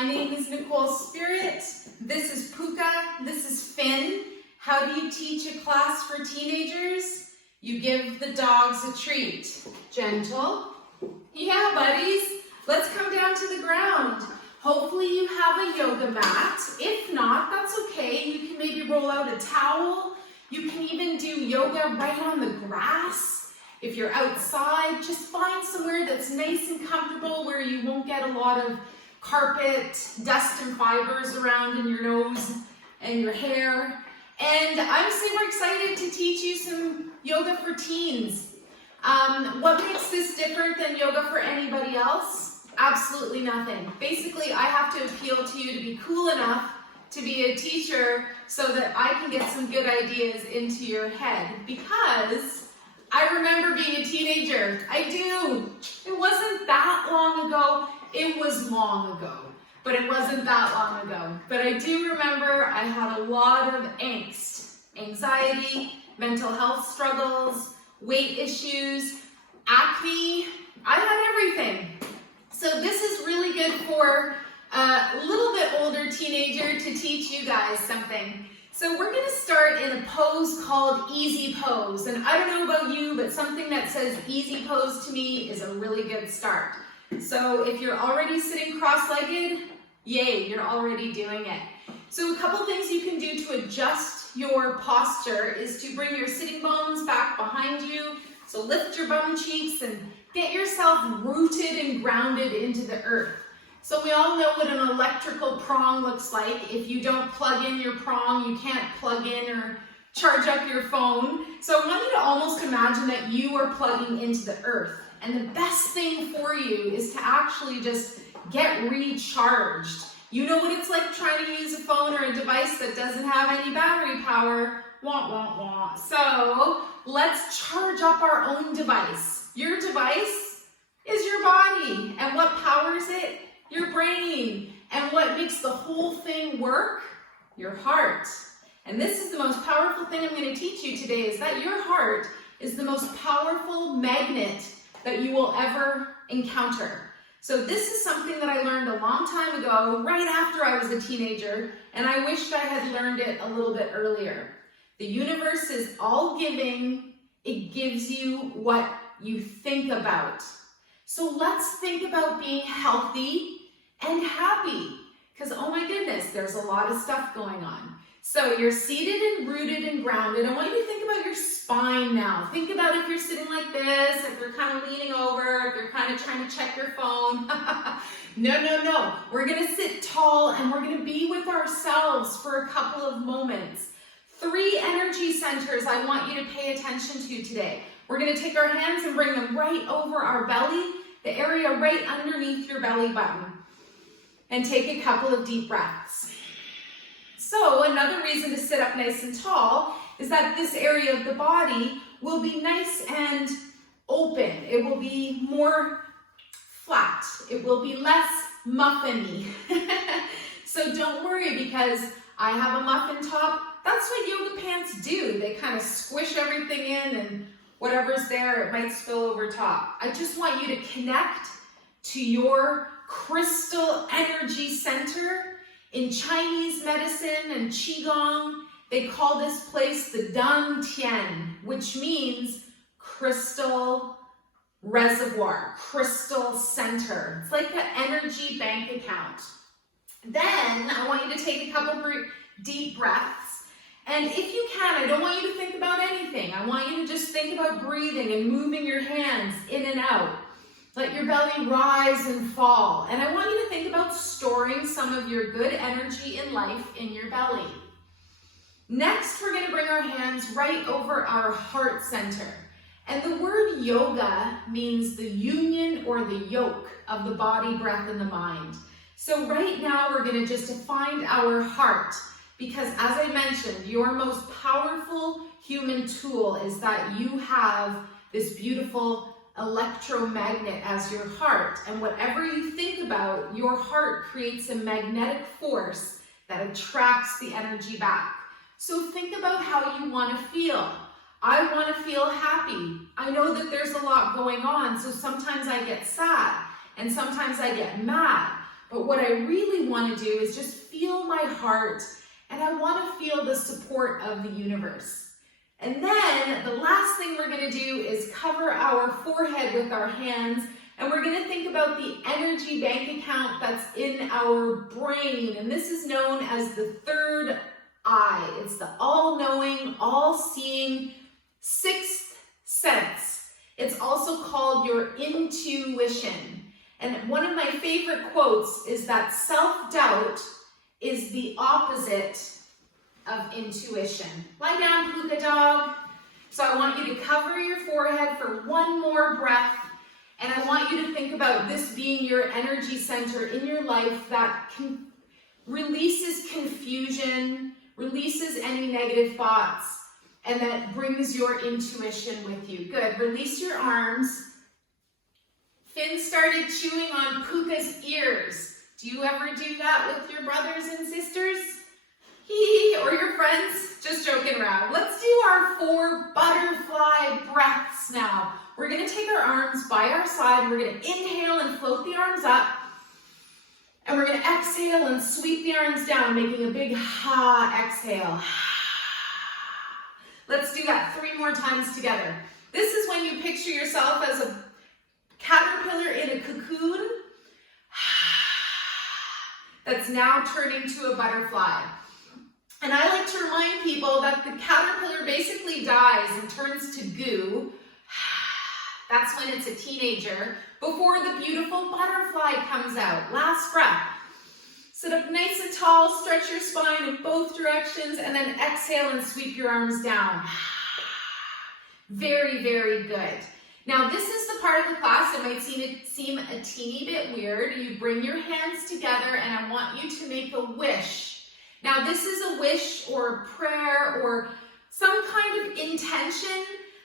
My name is Nicole Spirit. This is Puka. This is Finn. How do you teach a class for teenagers? You give the dogs a treat. Gentle. Yeah, buddies. Let's come down to the ground. Hopefully you have a yoga mat. If not, that's okay. You can maybe roll out a towel. You can even do yoga right on the grass. If you're outside, just find somewhere that's nice and comfortable where you won't get a lot of carpet, dust and fibers around in your nose and your hair. And I'm super excited to teach you some yoga for teens. What makes this different than yoga for anybody else? Absolutely nothing. Basically, I have to appeal to you to be cool enough to be a teacher so that I can get some good ideas into your head, because I remember being a teenager. I do. It wasn't that long ago. It was long ago, but it wasn't that long ago. But I do remember I had a lot of angst, anxiety, mental health struggles, weight issues, acne. I had everything. So this is really good for a little bit older teenager to teach you guys something. So we're going to start in a pose called easy pose. And I don't know about you, but something that says easy pose to me is a really good start. So if you're already sitting cross-legged, yay, you're already doing it. So a couple things you can do to adjust your posture is to bring your sitting bones back behind you. So lift your bum cheeks and get yourself rooted and grounded into the earth. So we all know what an electrical prong looks like. If you don't plug in your prong, you can't plug in or charge up your phone. So I want you to almost imagine that you are plugging into the earth. And the best thing for you is to actually just get recharged. You know what it's like trying to use a phone or a device that doesn't have any battery power. Wah, wah, wah. So let's charge up our own device. Your device is your body. And what powers it? Your brain. And what makes the whole thing work? Your heart. And this is the most powerful thing I'm going to teach you today, is that your heart is the most powerful magnet that you will ever encounter. So this is something that I learned a long time ago, right after I was a teenager, and I wished I had learned it a little bit earlier. The universe is all giving. It gives you what you think about. So let's think about being healthy and happy, because oh my goodness, there's a lot of stuff going on. So you're seated and rooted and grounded. I want you to think about your spine now. Think about if you're sitting like this, if you're kind of leaning over, if you're kind of trying to check your phone. No. We're going to sit tall and we're going to be with ourselves for a couple of moments. 3 energy centers I want you to pay attention to today. We're going to take our hands and bring them right over our belly, the area right underneath your belly button. And take a couple of deep breaths. So another reason to sit up nice and tall is that this area of the body will be nice and open. It will be more flat. It will be less muffiny. So don't worry, because I have a muffin top. That's what yoga pants do. They kind of squish everything in, and whatever's there, it might spill over top. I just want you to connect to your crystal energy center. In Chinese medicine and Qigong, they call this place the Dan Tian, which means crystal reservoir, crystal center. It's like an energy bank account. Then I want you to take a couple deep breaths. And if you can, I don't want you to think about anything. I want you to just think about breathing and moving your hands in and out. Let your belly rise and fall. And I want you to think about storing some of your good energy in life in your belly. Next, we're going to bring our hands right over our heart center. And the word yoga means the union or the yoke of the body, breath, and the mind. So right now, we're going to just find our heart, because as I mentioned, your most powerful human tool is that you have this beautiful electromagnet as your heart, and whatever you think about, your heart creates a magnetic force that attracts the energy back. So think about how you want to feel. I want to feel happy. I know that there's a lot going on, so sometimes I get sad and sometimes I get mad. But what I really want to do is just feel my heart, and I want to feel the support of the universe. And then the last thing we're going to do is cover our forehead with our hands, and we're going to think about the energy bank account that's in our brain. And this is known as the third eye. It's the all-knowing, all-seeing sixth sense. It's also called your intuition. And one of my favorite quotes is that self-doubt is the opposite of intuition. Lie down, Puka dog. So I want you to cover your forehead for one more breath. And I want you to think about this being your energy center in your life that releases confusion, releases any negative thoughts, and that brings your intuition with you. Good. Release your arms. Finn started chewing on Puka's ears. Do you ever do that with your brothers and sisters? Or your friends? Just joking around. Let's do our 4 butterfly breaths now. We're going to take our arms by our side. We're going to inhale and float the arms up. And we're going to exhale and sweep the arms down, making a big ha exhale. Let's do that 3 more times together. This is when you picture yourself as a caterpillar in a cocoon that's now turning to a butterfly. And I like to remind people that the caterpillar basically dies and turns to goo. That's when it's a teenager, before the beautiful butterfly comes out. Last breath. Sit up nice and tall, stretch your spine in both directions, and then exhale and sweep your arms down. Very, very good. Now this is the part of the class that might seem a teeny bit weird. You bring your hands together and I want you to make a wish. Now this is a wish or a prayer or some kind of intention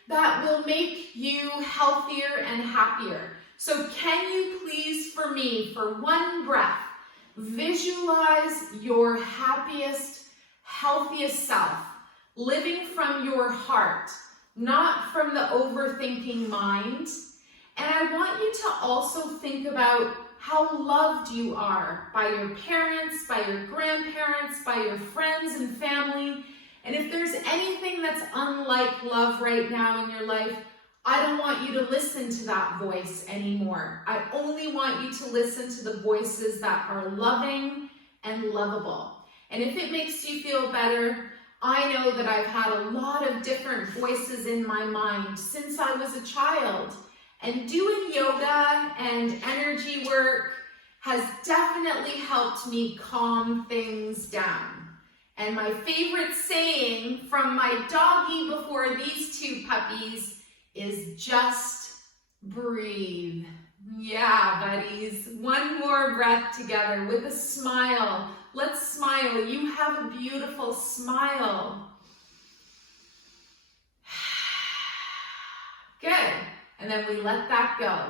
that will make you healthier and happier. So can you please, for me, for one breath, visualize your happiest, healthiest self, living from your heart, not from the overthinking mind. And I want you to also think about how loved you are by your parents, by your grandparents, by your friends and family. And if there's anything that's unlike love right now in your life, I don't want you to listen to that voice anymore. I only want you to listen to the voices that are loving and lovable. And if it makes you feel better, I know that I've had a lot of different voices in my mind since I was a child. And doing yoga and energy work has definitely helped me calm things down. And my favorite saying from my doggie before these 2 puppies is just breathe. Yeah, buddies. One more breath together with a smile. Let's smile. You have a beautiful smile. Good. And then we let that go.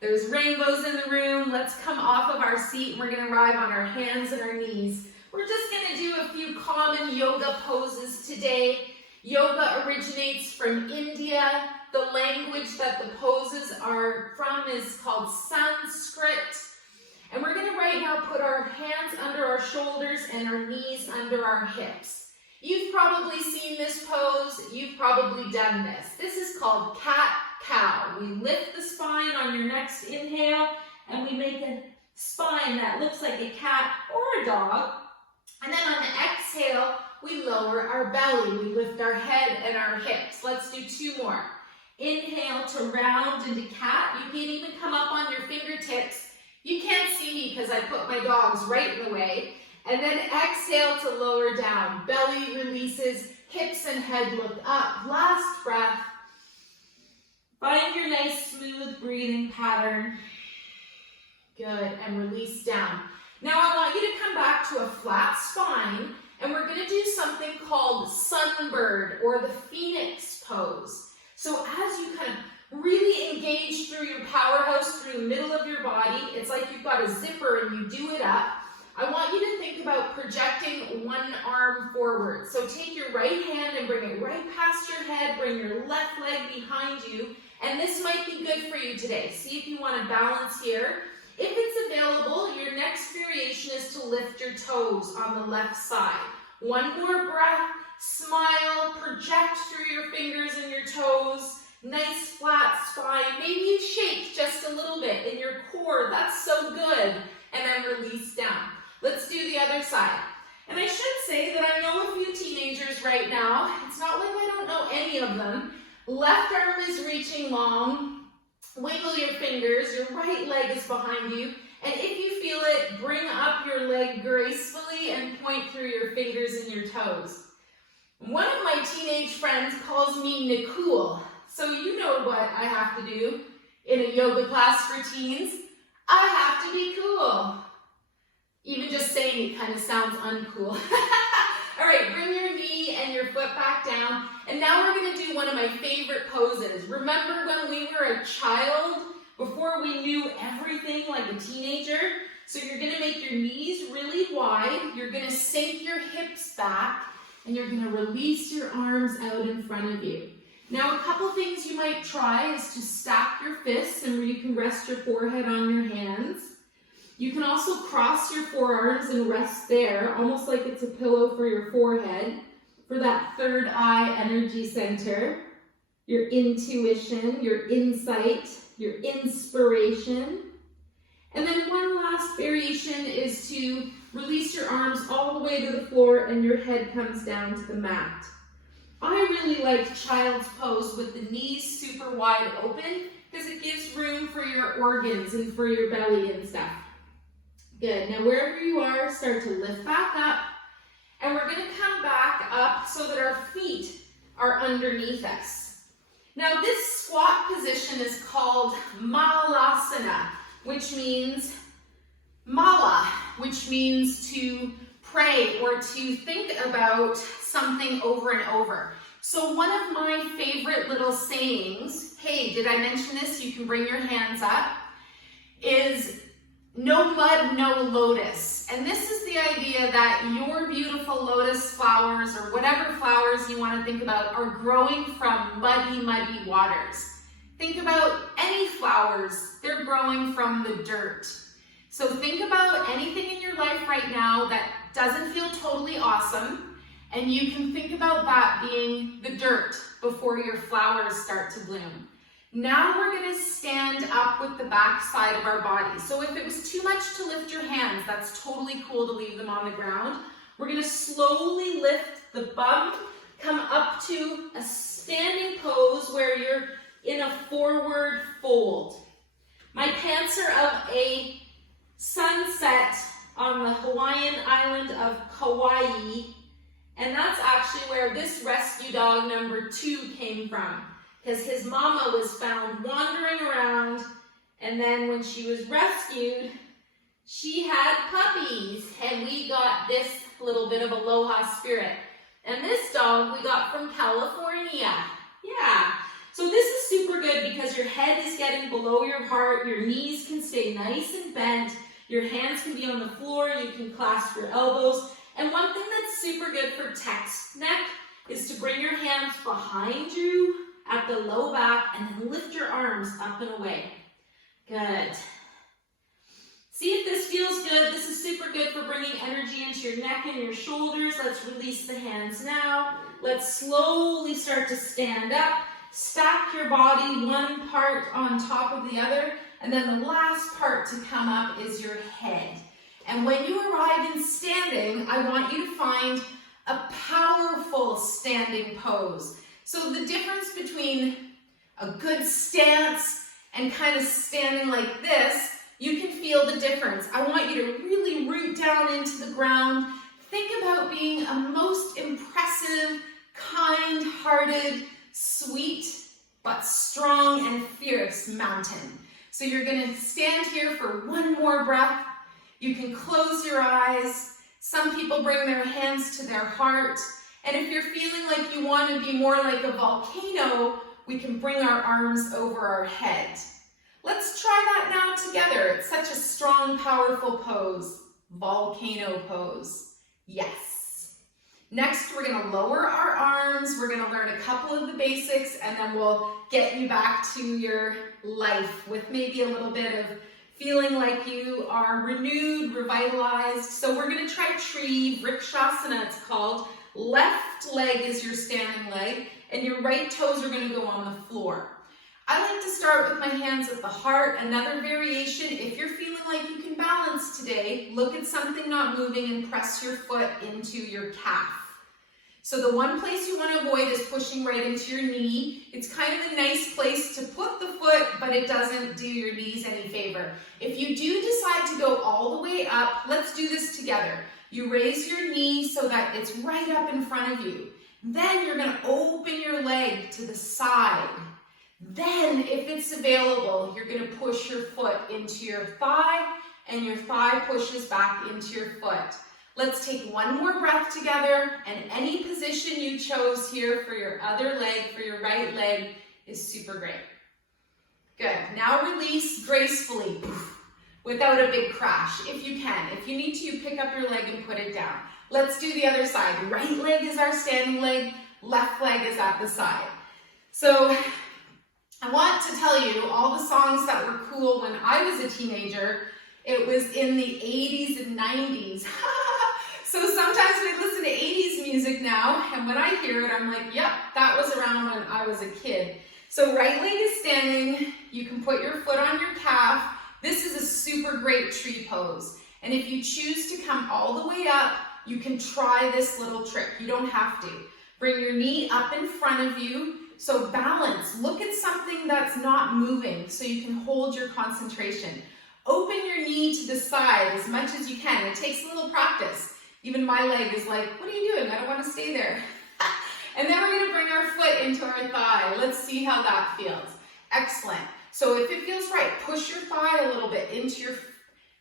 There's rainbows in the room. Let's come off of our seat and we're going to arrive on our hands and our knees. We're just going to do a few common yoga poses today. Yoga originates from India. The language that the poses are from is called Sanskrit. And we're going to right now put our hands under our shoulders and our knees under our hips. You've probably seen this pose. You've probably done this. This is called cat-cow. We lift the spine on your next inhale and we make a spine that looks like a cat or a dog. And then on the exhale, we lower our belly. We lift our head and our hips. Let's do 2 more. Inhale to round into cat. You can even come up on your fingertips. You can't see me because I put my dogs right in the way. And then exhale to lower down. Belly releases, hips and head look up. Last breath. Find your nice smooth breathing pattern. Good, and release down. Now I want you to come back to a flat spine and we're going to do something called sunbird or the phoenix pose. So as you kind of really engage through your powerhouse, through the middle of your body, it's like you've got a zipper and you do it up. I want you to think about projecting one arm forward. So take your right hand and bring it right past your head, bring your left leg behind you, and this might be good for you today. See if you want to balance here. If it's available, your next variation is to lift your toes on the left side. One more breath, smile, project through your fingers and your toes. Nice flat spine. Maybe you shake just a little bit in your core. That's so good. And then release down. Let's do the other side. And I should say that I know a few teenagers right now. It's not like I don't know any of them. Left arm is reaching long. Wiggle your fingers. Your right leg is behind you. And if you feel it, bring up your leg gracefully and point through your fingers and your toes. One of my teenage friends calls me Nicole. So you know what I have to do in a yoga class for teens. I have to be cool. Even just saying it kind of sounds uncool. All right, bring your knee and your foot back down. And now we're going to do one of my favorite poses. Remember when we were a child, before we knew everything like a teenager? So you're going to make your knees really wide. You're going to sink your hips back. And you're going to release your arms out in front of you. Now, a couple things you might try is to stack your fists and you can rest your forehead on your hands. You can also cross your forearms and rest there, almost like it's a pillow for your forehead, for that third eye energy center, your intuition, your insight, your inspiration. And then one last variation is to release your arms all the way to the floor and your head comes down to the mat. I really like child's pose with the knees super wide open because it gives room for your organs and for your belly and stuff. Good. Now wherever you are, start to lift back up. And we're going to come back up so that our feet are underneath us. Now this squat position is called Malasana, which means mala, which means to pray or to think about something over and over. So one of my favorite little sayings, hey, did I mention this? You can bring your hands up, is no mud, no lotus. And this is the idea that your beautiful lotus flowers or whatever flowers you want to think about are growing from muddy, muddy waters. Think about any flowers, they're growing from the dirt. So think about anything in your life right now that doesn't feel totally awesome, and you can think about that being the dirt before your flowers start to bloom. Now we're going to stand up with the back side of our body. So if it was too much to lift your hands, that's totally cool to leave them on the ground. We're going to slowly lift the bum, come up to a standing pose where you're in a forward fold. My pants are of a sunset on the Hawaiian island of Kauai, and that's actually where this rescue dog number 2 came from, because his mama was found wandering around, and then when she was rescued, she had puppies, and we got this little bit of aloha spirit. And this dog we got from California. Yeah. So this is super good because your head is getting below your heart, your knees can stay nice and bent, your hands can be on the floor, you can clasp your elbows. And one thing that's super good for text neck is to bring your hands behind you at the low back and then lift your arms up and away. Good. See if this feels good. This is super good for bringing energy into your neck and your shoulders. Let's release the hands now. Let's slowly start to stand up. Stack your body one part on top of the other, and then the last part to come up is your head. And when you arrive in standing, I want you to find a powerful standing pose. So the difference between a good stance and kind of standing like this, you can feel the difference. I want you to really root down into the ground. Think about being a most impressive, kind-hearted, sweet, but strong and fierce mountain. So you're going to stand here for one more breath. You can close your eyes. Some people bring their hands to their heart. And if you're feeling like you want to be more like a volcano, we can bring our arms over our head. Let's try that now together. It's such a strong, powerful pose. Volcano pose. Yes. Next, we're going to lower our arms. We're going to learn a couple of the basics, and then we'll get you back to your life with maybe a little bit of feeling like you are renewed, revitalized. So we're gonna try tree, Vrikshasana it's called. Left leg is your standing leg, and your right toes are gonna go on the floor. I like to start with my hands at the heart. Another variation, if you're feeling like you can balance today, look at something not moving and press your foot into your calf. So the one place you want to avoid is pushing right into your knee. It's kind of a nice place to put the foot, but it doesn't do your knees any favor. If you do decide to go all the way up, let's do this together. You raise your knee so that it's right up in front of you. Then you're going to open your leg to the side. Then, if it's available, you're going to push your foot into your thigh, and your thigh pushes back into your foot. Let's take one more breath together, and any position you chose here for your other leg, for your right leg, is super great. Good. Now release gracefully, without a big crash, if you can. If you need to, you pick up your leg and put it down. Let's do the other side. Right leg is our standing leg, left leg is at the side. So, I want to tell you all the songs that were cool when I was a teenager. It was in the 80s and 90s. So sometimes we listen to 80s music now, and when I hear it, I'm like, yep, that was around when I was a kid. So right leg is standing. You can put your foot on your calf. This is a super great tree pose. And if you choose to come all the way up, you can try this little trick. You don't have to. Bring your knee up in front of you. So balance, look at something that's not moving so you can hold your concentration. Open your knee to the side as much as you can. It takes a little practice. Even my leg is like, what are you doing? I don't want to stay there. And then we're gonna bring our foot into our thigh. Let's see how that feels. Excellent. So if it feels right, push your thigh a little bit into your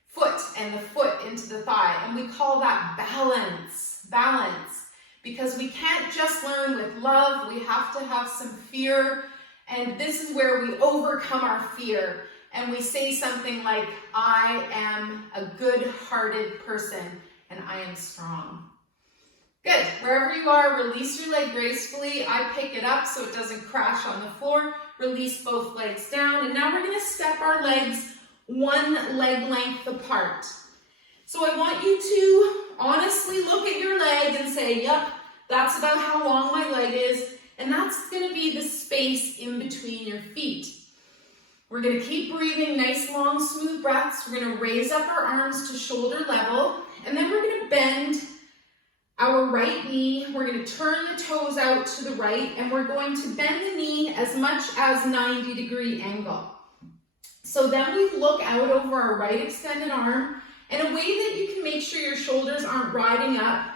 foot and the foot into the thigh. And we call that balance, balance. Because we can't just learn with love, we have to have some fear, and this is where we overcome our fear, and we say something like, I am a good-hearted person, and I am strong. Good, wherever you are, release your leg gracefully. I pick it up so it doesn't crash on the floor. Release both legs down, and now we're gonna step our legs one leg length apart. So I want you to honestly look at your leg and say, yep, that's about how long my leg is, and that's gonna be the space in between your feet. We're gonna keep breathing nice, long, smooth breaths. We're gonna raise up our arms to shoulder level, and then we're gonna bend our right knee. We're gonna turn the toes out to the right, and we're going to bend the knee as much as 90-degree angle. So then we look out over our right extended arm, and a way that you can make sure your shoulders aren't riding up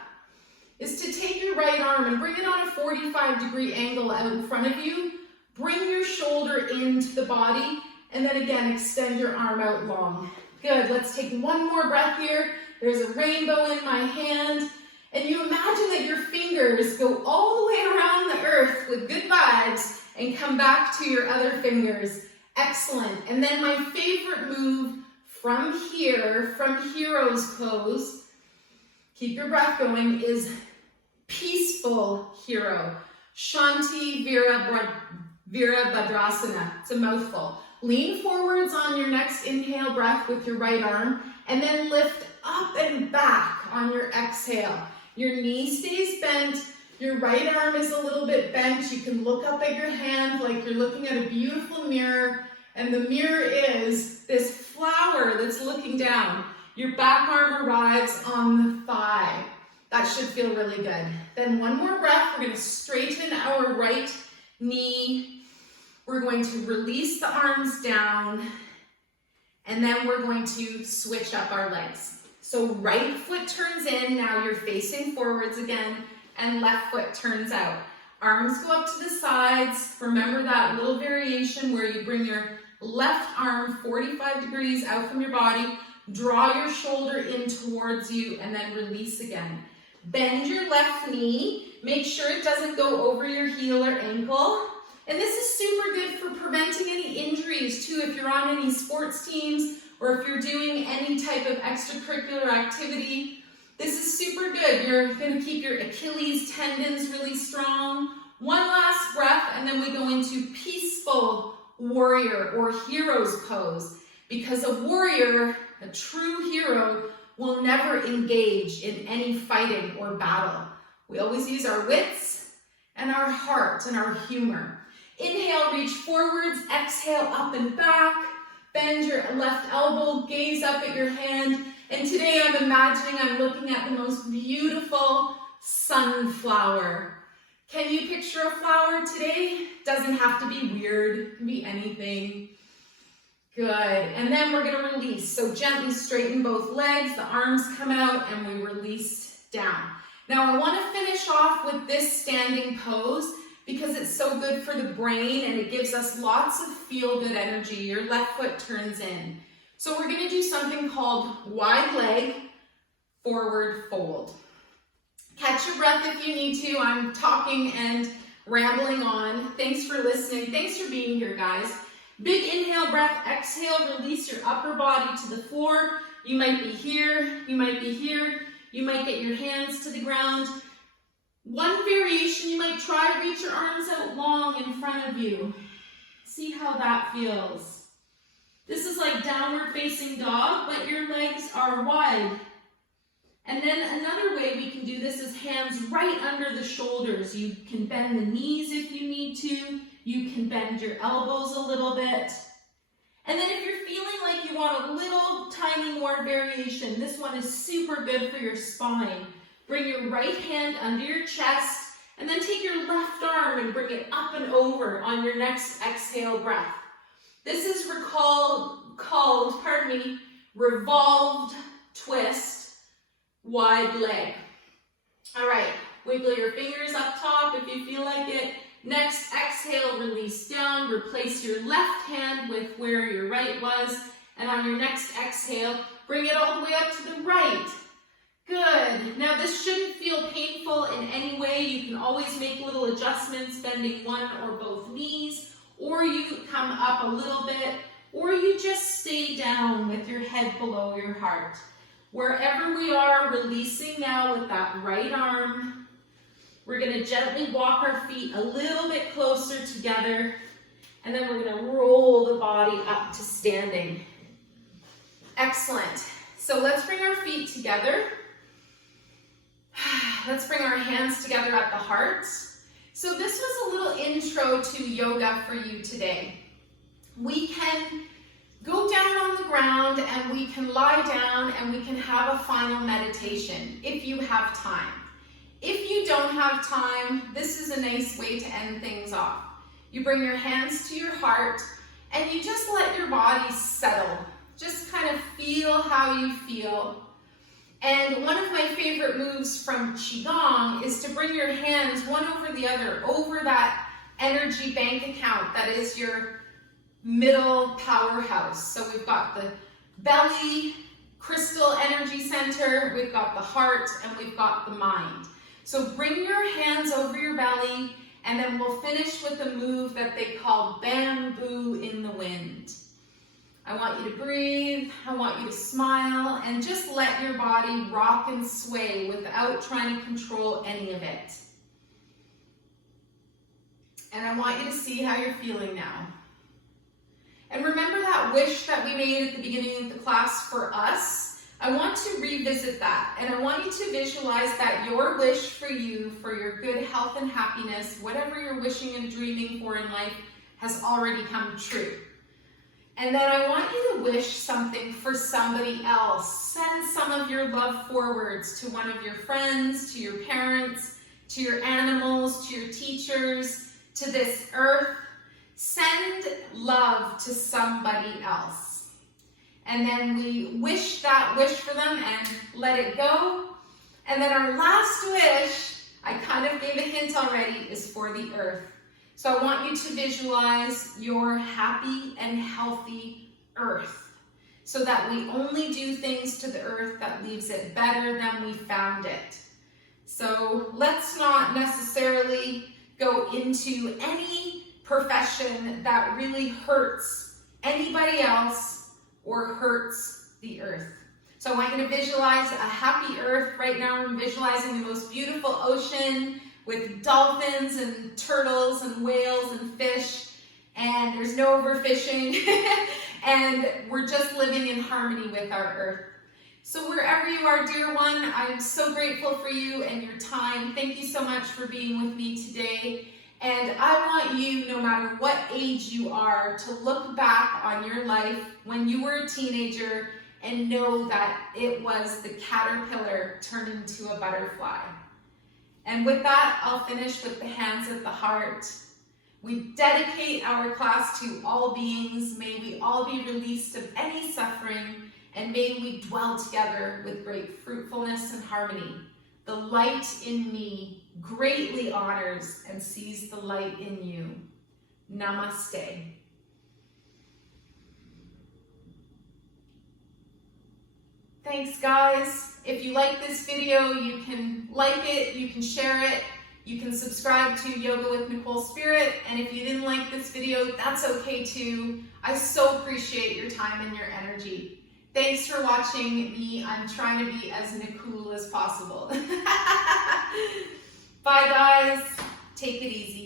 is to take your right arm and bring it on a 45-degree angle out in front of you. Bring your shoulder into the body, and then again, extend your arm out long. Good, let's take one more breath here. There's a rainbow in my hand, and you imagine that your fingers go all the way around the earth with good vibes and come back to your other fingers. Excellent, and then my favorite move from here, from hero's pose, keep your breath going, is peaceful hero. Shanti Virabhadrasana. It's a mouthful. Lean forwards on your next inhale breath with your right arm, and then lift up and back on your exhale. Your knee stays bent. Your right arm is a little bit bent. You can look up at your hand like you're looking at a beautiful mirror, and the mirror is this flower that's looking down. Your back arm arrives on the thigh. That should feel really good. Then one more breath. We're going to straighten our right knee. We're going to release the arms down, and then we're going to switch up our legs. So right foot turns in. Now you're facing forwards again, and left foot turns out. Arms go up to the sides. Remember that little variation where you bring your left arm 45 degrees out from your body, draw your shoulder in towards you, and then release again. Bend your left knee. Make sure it doesn't go over your heel or ankle. And this is super good for preventing any injuries too, if you're on any sports teams or if you're doing any type of extracurricular activity. This is super good. You're going to keep your Achilles tendons really strong. One last breath, and then we go into peaceful warrior or hero's pose. because a warrior, a true hero, will never engage in any fighting or battle. We always use our wits and our heart and our humor. Inhale, reach forwards, exhale, up and back. Bend your left elbow, gaze up at your hand. And today I'm imagining I'm looking at the most beautiful sunflower. Can you picture a flower today? Doesn't have to be weird, it can be anything. Good, and then we're gonna release. So gently straighten both legs, the arms come out, and we release down. Now I wanna finish off with this standing pose because it's so good for the brain and it gives us lots of feel-good energy. Your left foot turns in. So we're gonna do something called wide leg, forward fold. Catch your breath if you need to. I'm talking and rambling on. Thanks for listening. Thanks for being here, guys. Big inhale breath, exhale, release your upper body to the floor. You might be here, you might be here. You might get your hands to the ground. One variation you might try, reach your arms out long in front of you. See how that feels. This is like downward facing dog, but your legs are wide. And then another way we can do this is hands right under the shoulders. You can bend the knees if you need to. You can bend your elbows a little bit. And then if you're feeling like you want a little tiny more variation, this one is super good for your spine. Bring your right hand under your chest and then take your left arm and bring it up and over on your next exhale breath. This is called revolved twist, wide leg. All right, wiggle your fingers up top if you feel like it. Next, exhale, release down, replace your left hand with where your right was, and on your next exhale, bring it all the way up to the right. Good. Now this shouldn't feel painful in any way. You can always make little adjustments, bending one or both knees, or you come up a little bit, or you just stay down with your head below your heart. Wherever we are, releasing now with that right arm. We're going to gently walk our feet a little bit closer together, and then we're going to roll the body up to standing. Excellent. So let's bring our feet together. Let's bring our hands together at the heart. So this was a little intro to yoga for you today. We can go down on the ground and we can lie down and we can have a final meditation if you have time. If you don't have time, this is a nice way to end things off. You bring your hands to your heart and you just let your body settle. Just kind of feel how you feel. And one of my favorite moves from Qigong is to bring your hands one over the other, over that energy bank account that is your middle powerhouse. So we've got the belly, crystal energy center, we've got the heart, and we've got the mind. So bring your hands over your belly, and then we'll finish with a move that they call bamboo in the wind. I want you to breathe, I want you to smile, and just let your body rock and sway without trying to control any of it. And I want you to see how you're feeling now. And remember that wish that we made at the beginning of the class for us? I want to revisit that, and I want you to visualize that your wish for you, for your good health and happiness, whatever you're wishing and dreaming for in life, has already come true. And then I want you to wish something for somebody else. Send some of your love forwards to one of your friends, to your parents, to your animals, to your teachers, to this earth. Send love to somebody else. And then we wish that wish for them and let it go. And then our last wish, I kind of gave a hint already, is for the earth. So I want you to visualize your happy and healthy earth so that we only do things to the earth that leaves it better than we found it. So let's not necessarily go into any profession that really hurts anybody else or hurts the earth. So I want you to visualize a happy earth. Right now I'm visualizing the most beautiful ocean with dolphins and turtles and whales and fish, and there's no overfishing. and we're just living in harmony with our earth. So wherever you are, dear one, I'm so grateful for you and your time. Thank you so much for being with me today. And I want you, no matter what age you are, to look back on your life when you were a teenager and know that it was the caterpillar turned into a butterfly. And with that, I'll finish with the hands at the heart. We dedicate our class to all beings. May we all be released of any suffering, and may we dwell together with great fruitfulness and harmony. The light in me greatly honors and sees the light in you. Namaste. Thanks, guys. If you like this video, you can like it, you can share it, you can subscribe to Yoga with Nicole Spirit, and if you didn't like this video, that's okay too. I so appreciate your time and your energy. Thanks for watching me. I'm trying to be as Nicole as possible. Bye, guys. Take it easy.